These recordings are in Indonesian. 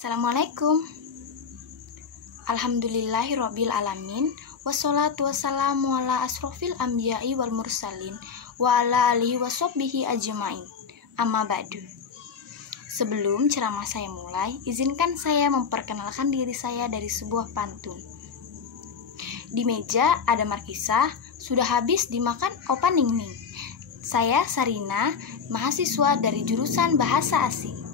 Assalamualaikum. Alhamdulillahirabbil alamin. Wassalatu wassalamu ala asrofil anbiya'i wal mursalin wa ala alihi washabbihi ajmain. Amma ba'du. Sebelum ceramah saya mulai, izinkan saya memperkenalkan diri saya dari sebuah pantun. Di meja ada markisah, sudah habis dimakan Opa Ningning. Saya Sarina, mahasiswa dari jurusan Bahasa Asing.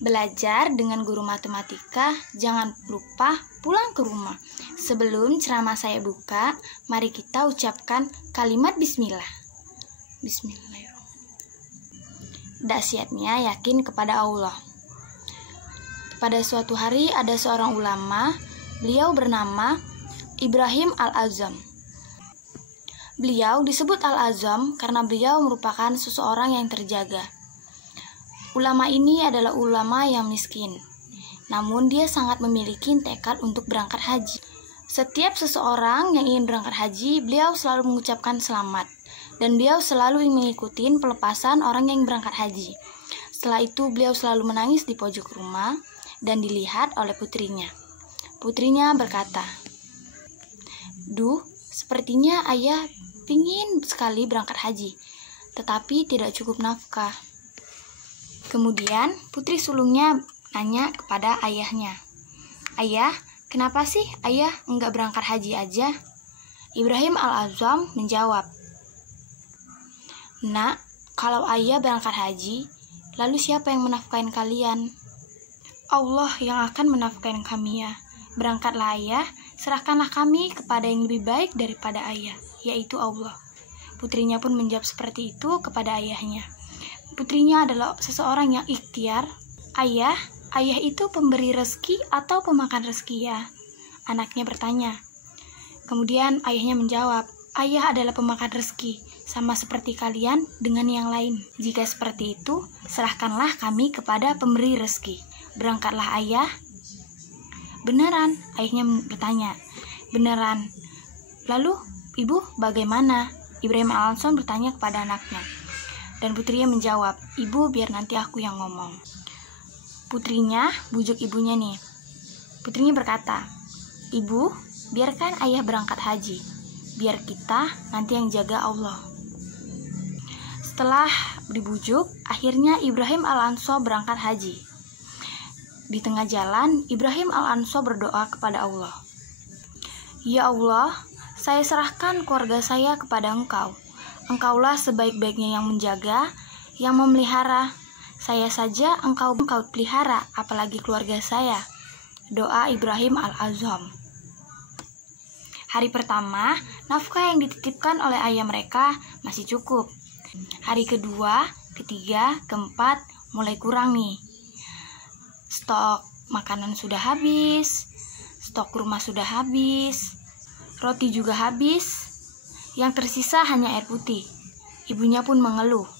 Belajar dengan guru matematika, jangan lupa pulang ke rumah. Sebelum ceramah saya buka, mari kita ucapkan kalimat bismillah. Bismillahirrahmanirrahim. Dahsyatnya yakin kepada Allah. Pada suatu hari ada seorang ulama, beliau bernama Ibrahim Al-Azam. Beliau disebut Al-Azam karena beliau merupakan seseorang yang terjaga. Ulama ini adalah ulama yang miskin, namun dia sangat memiliki tekad untuk berangkat haji. Setiap seseorang yang ingin berangkat haji, beliau selalu mengucapkan selamat, dan beliau selalu mengikuti pelepasan orang yang berangkat haji. Setelah itu, beliau selalu menangis di pojok rumah dan dilihat oleh putrinya. Putrinya berkata, "Duh, sepertinya ayah ingin sekali berangkat haji, tetapi tidak cukup nafkah." Kemudian putri sulungnya nanya kepada ayahnya, "Ayah, kenapa sih ayah enggak berangkat haji aja?" Ibrahim Al-Azam menjawab, "Nak, kalau ayah berangkat haji, lalu siapa yang menafkahin kalian? Allah yang akan menafkahin kami ya. Berangkatlah ayah, serahkanlah kami kepada yang lebih baik daripada ayah, yaitu Allah." Putrinya pun menjawab seperti itu kepada ayahnya. Putrinya adalah seseorang yang ikhtiar. "Ayah itu pemberi rezeki atau pemakan rezeki ya?" Anaknya bertanya. Kemudian ayahnya menjawab, "Ayah adalah pemakan rezeki, sama seperti kalian dengan yang lain. Jika seperti itu, serahkanlah kami kepada pemberi rezeki. Berangkatlah ayah." "Beneran?" ayahnya bertanya. "Beneran. Lalu ibu bagaimana?" Ibrahim Al-Azam bertanya kepada anaknya. Dan putrinya menjawab, "Ibu, biar nanti aku yang ngomong." Putrinya bujuk ibunya nih. Putrinya berkata, "Ibu, biarkan ayah berangkat haji. Biar kita nanti yang jaga Allah." Setelah dibujuk, akhirnya Ibrahim Al-Azam berangkat haji. Di tengah jalan, Ibrahim Al-Azam berdoa kepada Allah. "Ya Allah, saya serahkan keluarga saya kepada Engkau. Engkaulah sebaik-baiknya yang menjaga, yang memelihara. Saya saja engkau pelihara, apalagi keluarga saya." Doa Ibrahim Al-Azam. Hari pertama, nafkah yang dititipkan oleh ayah mereka masih cukup. Hari kedua, ketiga, keempat, mulai kurang nih. Stok makanan sudah habis, stok rumah sudah habis, roti juga habis. Yang tersisa hanya air putih. Ibunya pun mengeluh.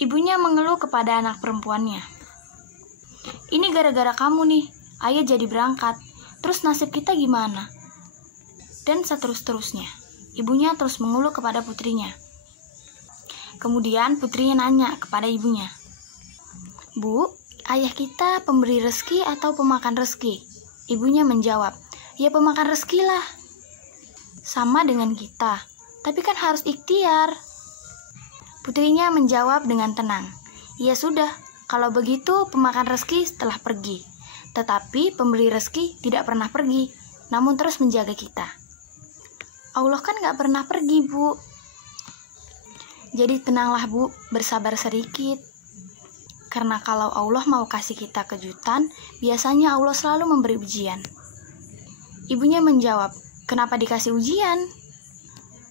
Ibunya mengeluh kepada anak perempuannya. "Ini gara-gara kamu nih, ayah jadi berangkat. Terus nasib kita gimana?" Dan seterus-terusnya. Ibunya terus mengeluh kepada putrinya. Kemudian putrinya nanya kepada ibunya, "Bu, ayah kita pemberi rezeki atau pemakan rezeki?" Ibunya menjawab, "Ya pemakan rezeki lah. Sama dengan kita, tapi kan harus ikhtiar." Putrinya menjawab dengan tenang, "Ya sudah, kalau begitu pemakan rezeki telah pergi. Tetapi pemberi rezeki tidak pernah pergi, namun terus menjaga kita. Allah kan gak pernah pergi, Bu. Jadi tenanglah, Bu, bersabar sedikit. Karena kalau Allah mau kasih kita kejutan, biasanya Allah selalu memberi ujian." Ibunya menjawab, "Kenapa dikasih ujian?"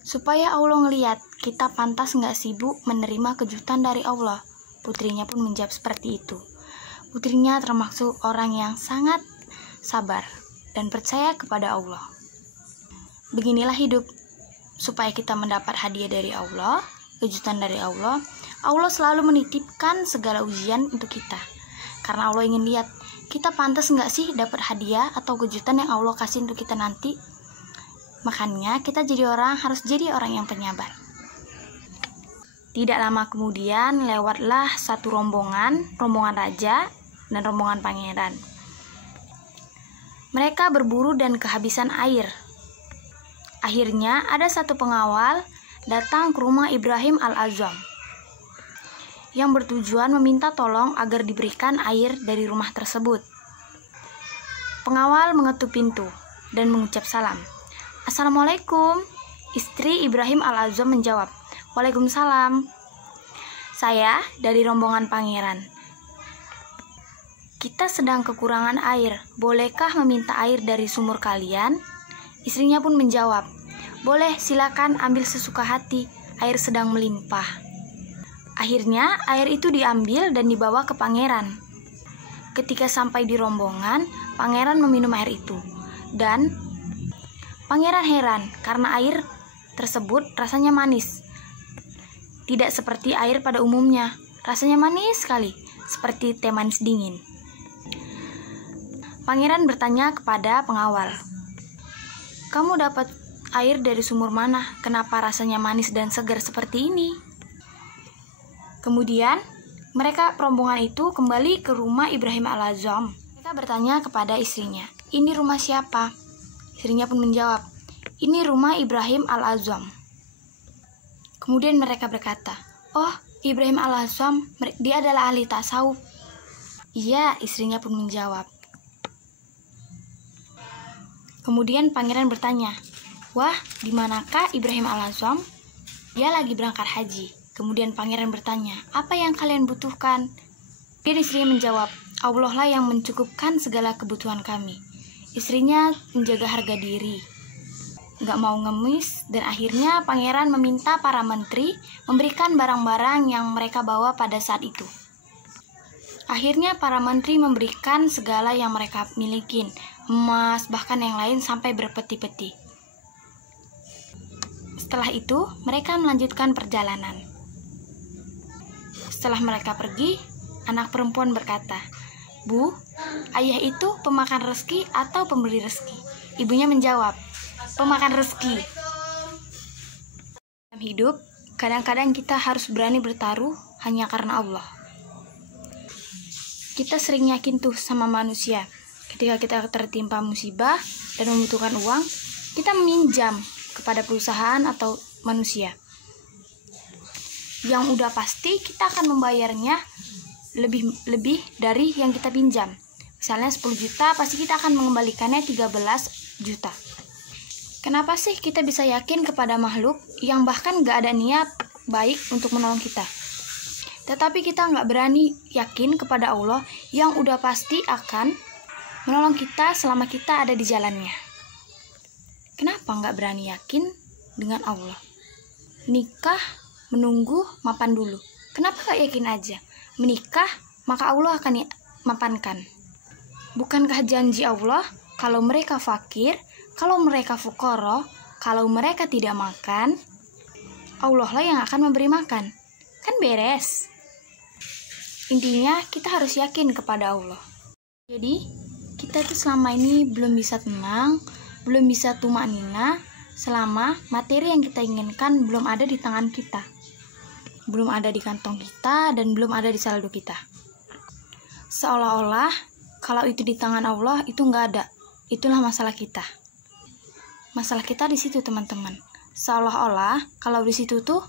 "Supaya Allah ngeliat kita pantas gak sih, Bu, menerima kejutan dari Allah." Putrinya pun menjawab seperti itu. Putrinya termasuk orang yang sangat sabar dan percaya kepada Allah. Beginilah hidup. Supaya kita mendapat hadiah dari Allah, kejutan dari Allah, Allah selalu menitipkan segala ujian untuk kita. Karena Allah ingin lihat, kita pantas gak sih dapat hadiah atau kejutan yang Allah kasih untuk kita nanti. Makanya kita harus jadi orang yang penyabar. Tidak lama kemudian lewatlah satu rombongan raja dan rombongan pangeran. Mereka berburu dan kehabisan air. Akhirnya ada satu pengawal datang ke rumah Ibrahim Al-Azam yang bertujuan meminta tolong agar diberikan air dari rumah tersebut. Pengawal mengetuk pintu dan mengucap salam. "Assalamualaikum." Istri Ibrahim Al-Azam menjawab, "Waalaikumsalam. Saya dari rombongan pangeran. Kita sedang kekurangan air. Bolehkah meminta air dari sumur kalian?" Istrinya pun menjawab, "Boleh, silakan ambil sesuka hati. Air sedang melimpah." Akhirnya air itu diambil dan dibawa ke pangeran. Ketika sampai di rombongan, pangeran meminum air itu. Dan pangeran heran karena air tersebut rasanya manis. Tidak seperti air pada umumnya. Rasanya manis sekali, seperti teh manis dingin. Pangeran bertanya kepada pengawal, "Kamu dapat air dari sumur mana? Kenapa rasanya manis dan segar seperti ini?" Kemudian mereka rombongan itu kembali ke rumah Ibrahim Al-Azam. Mereka bertanya kepada istrinya, "Ini rumah siapa?" Istrinya pun menjawab, "Ini rumah Ibrahim Al-Azam." Kemudian mereka berkata, "Oh, Ibrahim Al-Azam, dia adalah ahli tasawuf." "Iya," istrinya pun menjawab. Kemudian pangeran bertanya, "Wah, di manakah Ibrahim Al-Azam?" "Dia lagi berangkat haji." Kemudian pangeran bertanya, "Apa yang kalian butuhkan?" Dan istrinya menjawab, "Allah lah yang mencukupkan segala kebutuhan kami." Istrinya menjaga harga diri, gak mau ngemis, dan akhirnya pangeran meminta para menteri memberikan barang-barang yang mereka bawa pada saat itu. Akhirnya para menteri memberikan segala yang mereka milikin, emas, bahkan yang lain sampai berpeti-peti. Setelah itu, mereka melanjutkan perjalanan. Setelah mereka pergi, anak perempuan berkata, "Bu, ayah itu pemakan rezeki atau pemberi rezeki?" Ibunya menjawab, "Pemakan rezeki." Dalam hidup, kadang-kadang kita harus berani bertaruh hanya karena Allah. Kita sering yakin tuh sama manusia. Ketika kita tertimpa musibah dan membutuhkan uang, kita meminjam kepada perusahaan atau manusia. Yang udah pasti kita akan membayarnya lebih dari yang kita pinjam. Misalnya 10 juta, pasti kita akan mengembalikannya 13 juta. Kenapa sih kita bisa yakin kepada makhluk yang bahkan gak ada niat baik untuk menolong kita? Tetapi kita gak berani yakin kepada Allah yang udah pasti akan menolong kita selama kita ada di jalannya. Kenapa gak berani yakin dengan Allah? Nikah, menunggu, mapan dulu. Kenapa gak yakin aja? Menikah, maka Allah akan mapankan. Bukankah janji Allah, kalau mereka fakir, kalau mereka fuqara, kalau mereka tidak makan, Allah lah yang akan memberi makan. Kan beres. Intinya kita harus yakin kepada Allah. Jadi kita tuh selama ini belum bisa tenang, belum bisa tumanina selama materi yang kita inginkan belum ada di tangan kita, belum ada di kantong kita, dan belum ada di saldo kita. Seolah-olah kalau itu di tangan Allah itu nggak ada. Itulah masalah kita. Masalah kita di situ, teman-teman. Seolah-olah kalau di situ tuh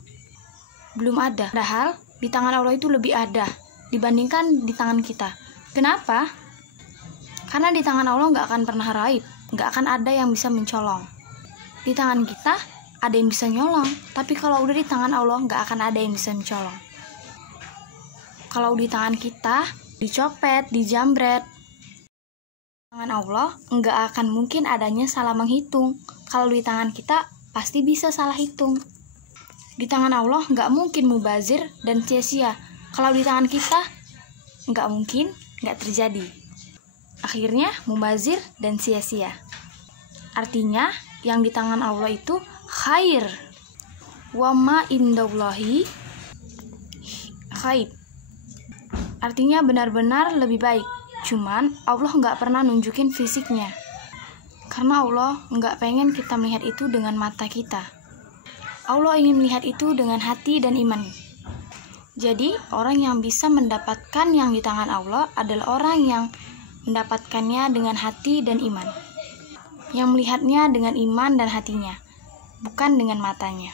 belum ada. Padahal di tangan Allah itu lebih ada dibandingkan di tangan kita. Kenapa? Karena di tangan Allah nggak akan pernah raib, nggak akan ada yang bisa mencolong. Di tangan kita ada yang bisa nyolong, tapi kalau udah di tangan Allah nggak akan ada yang bisa mencolong. Kalau di tangan kita dicopet, dijambret, tangan Allah nggak akan mungkin adanya salah menghitung. Kalau di tangan kita pasti bisa salah hitung. Di tangan Allah nggak mungkin mubazir dan sia-sia. Kalau di tangan kita nggak mungkin, nggak terjadi. Akhirnya mubazir dan sia-sia. Artinya yang di tangan Allah itu khair. Wa ma indallahi khair. Artinya benar-benar lebih baik. Cuman Allah nggak pernah nunjukin fisiknya. Karena Allah nggak pengen kita melihat itu dengan mata kita. Allah ingin melihat itu dengan hati dan iman. Jadi, orang yang bisa mendapatkan yang di tangan Allah adalah orang yang mendapatkannya dengan hati dan iman. Yang melihatnya dengan iman dan hatinya, bukan dengan matanya.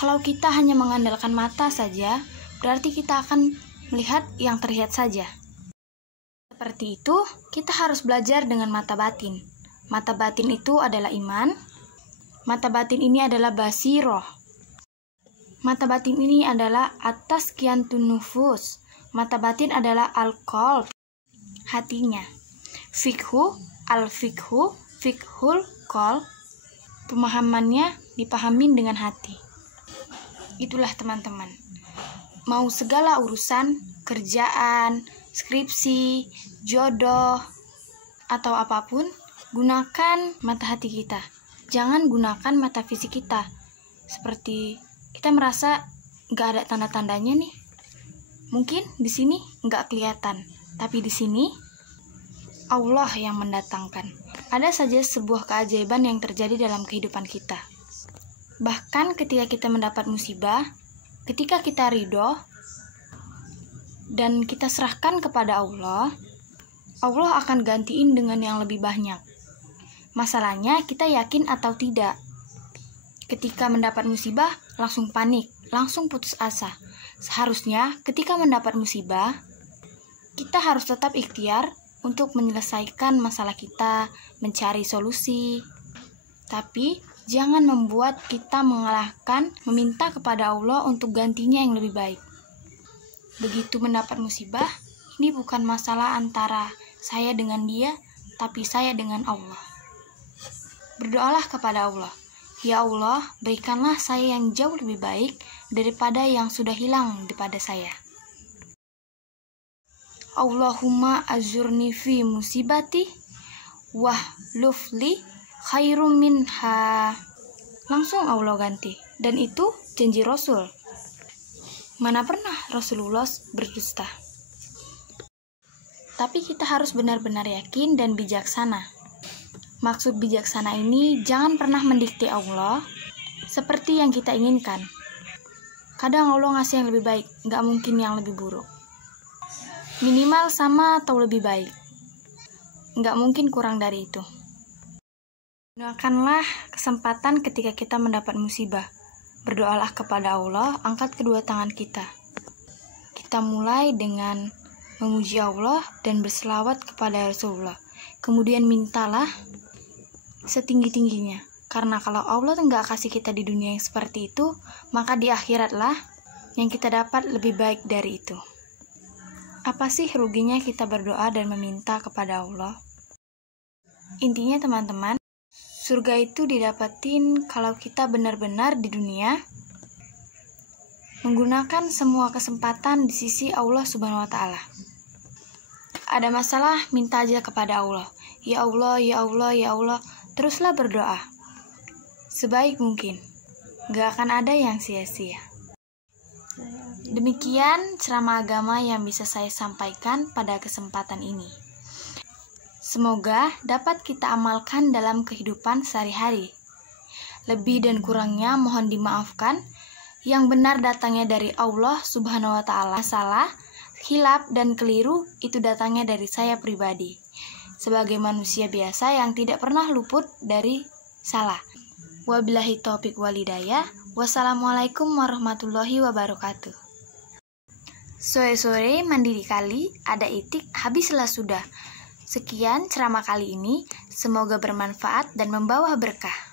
Kalau kita hanya mengandalkan mata saja, berarti kita akan melihat yang terlihat saja. Seperti itu, kita harus belajar dengan mata batin. Mata batin itu adalah iman. Mata batin ini adalah basiroh. Mata batin ini adalah atas kiantun nufus. Mata batin adalah al-qalb, hatinya. Fikhu, al-fikhu, fikhul qalb. Pemahamannya dipahamin dengan hati. Itulah teman-teman. Mau segala urusan, kerjaan, skripsi, jodoh, atau apapun, gunakan mata hati kita. Jangan gunakan mata fisik kita. Seperti kita merasa nggak ada tanda-tandanya nih. Mungkin di sini nggak kelihatan, tapi di sini Allah yang mendatangkan. Ada saja sebuah keajaiban yang terjadi dalam kehidupan kita. Bahkan ketika kita mendapat musibah, ketika kita ridho dan kita serahkan kepada Allah, Allah akan gantiin dengan yang lebih banyak. Masalahnya kita yakin atau tidak. Ketika mendapat musibah, langsung panik, langsung putus asa. Seharusnya ketika mendapat musibah, kita harus tetap ikhtiar untuk menyelesaikan masalah kita, mencari solusi. Tapi jangan membuat kita mengalahkan, meminta kepada Allah untuk gantinya yang lebih baik. Begitu mendapat musibah, ini bukan masalah antara saya dengan dia, tapi saya dengan Allah. Berdoalah kepada Allah. Ya Allah, berikanlah saya yang jauh lebih baik daripada yang sudah hilang daripada saya. Allahumma azurni fi musibati wahlufli khairum minha. Langsung Allah ganti. Dan itu janji Rasul. Mana pernah Rasulullah berdusta. Tapi kita harus benar-benar yakin dan bijaksana. Maksud bijaksana ini jangan pernah mendikte Allah seperti yang kita inginkan. Kadang Allah ngasih yang lebih baik, nggak mungkin yang lebih buruk. Minimal sama atau lebih baik. Nggak mungkin kurang dari itu. Gunakanlah kesempatan ketika kita mendapat musibah. Berdoalah kepada Allah, angkat kedua tangan kita. Kita mulai dengan memuji Allah dan berselawat kepada Rasulullah. Kemudian mintalah setinggi-tingginya. Karena kalau Allah nggak kasih kita di dunia yang seperti itu, maka di akhiratlah yang kita dapat lebih baik dari itu. Apa sih ruginya kita berdoa dan meminta kepada Allah? Intinya teman-teman, surga itu didapatin kalau kita benar-benar di dunia menggunakan semua kesempatan di sisi Allah Subhanahu wa Ta'ala. Ada masalah, minta aja kepada Allah. Ya Allah, ya Allah, ya Allah. Teruslah berdoa sebaik mungkin. Gak akan ada yang sia-sia. Demikian ceramah agama yang bisa saya sampaikan pada kesempatan ini. Semoga dapat kita amalkan dalam kehidupan sehari-hari. Lebih dan kurangnya mohon dimaafkan. Yang benar datangnya dari Allah Subhanahu wa Ta'ala. Salah, khilaf, dan keliru itu datangnya dari saya pribadi. Sebagai manusia biasa yang tidak pernah luput dari salah. Wabillahi taufiq wal hidayah. Wassalamualaikum warahmatullahi wabarakatuh. Sore-sore mandi di kali, ada itik, habislah sudah. Sekian ceramah kali ini, semoga bermanfaat dan membawa berkah.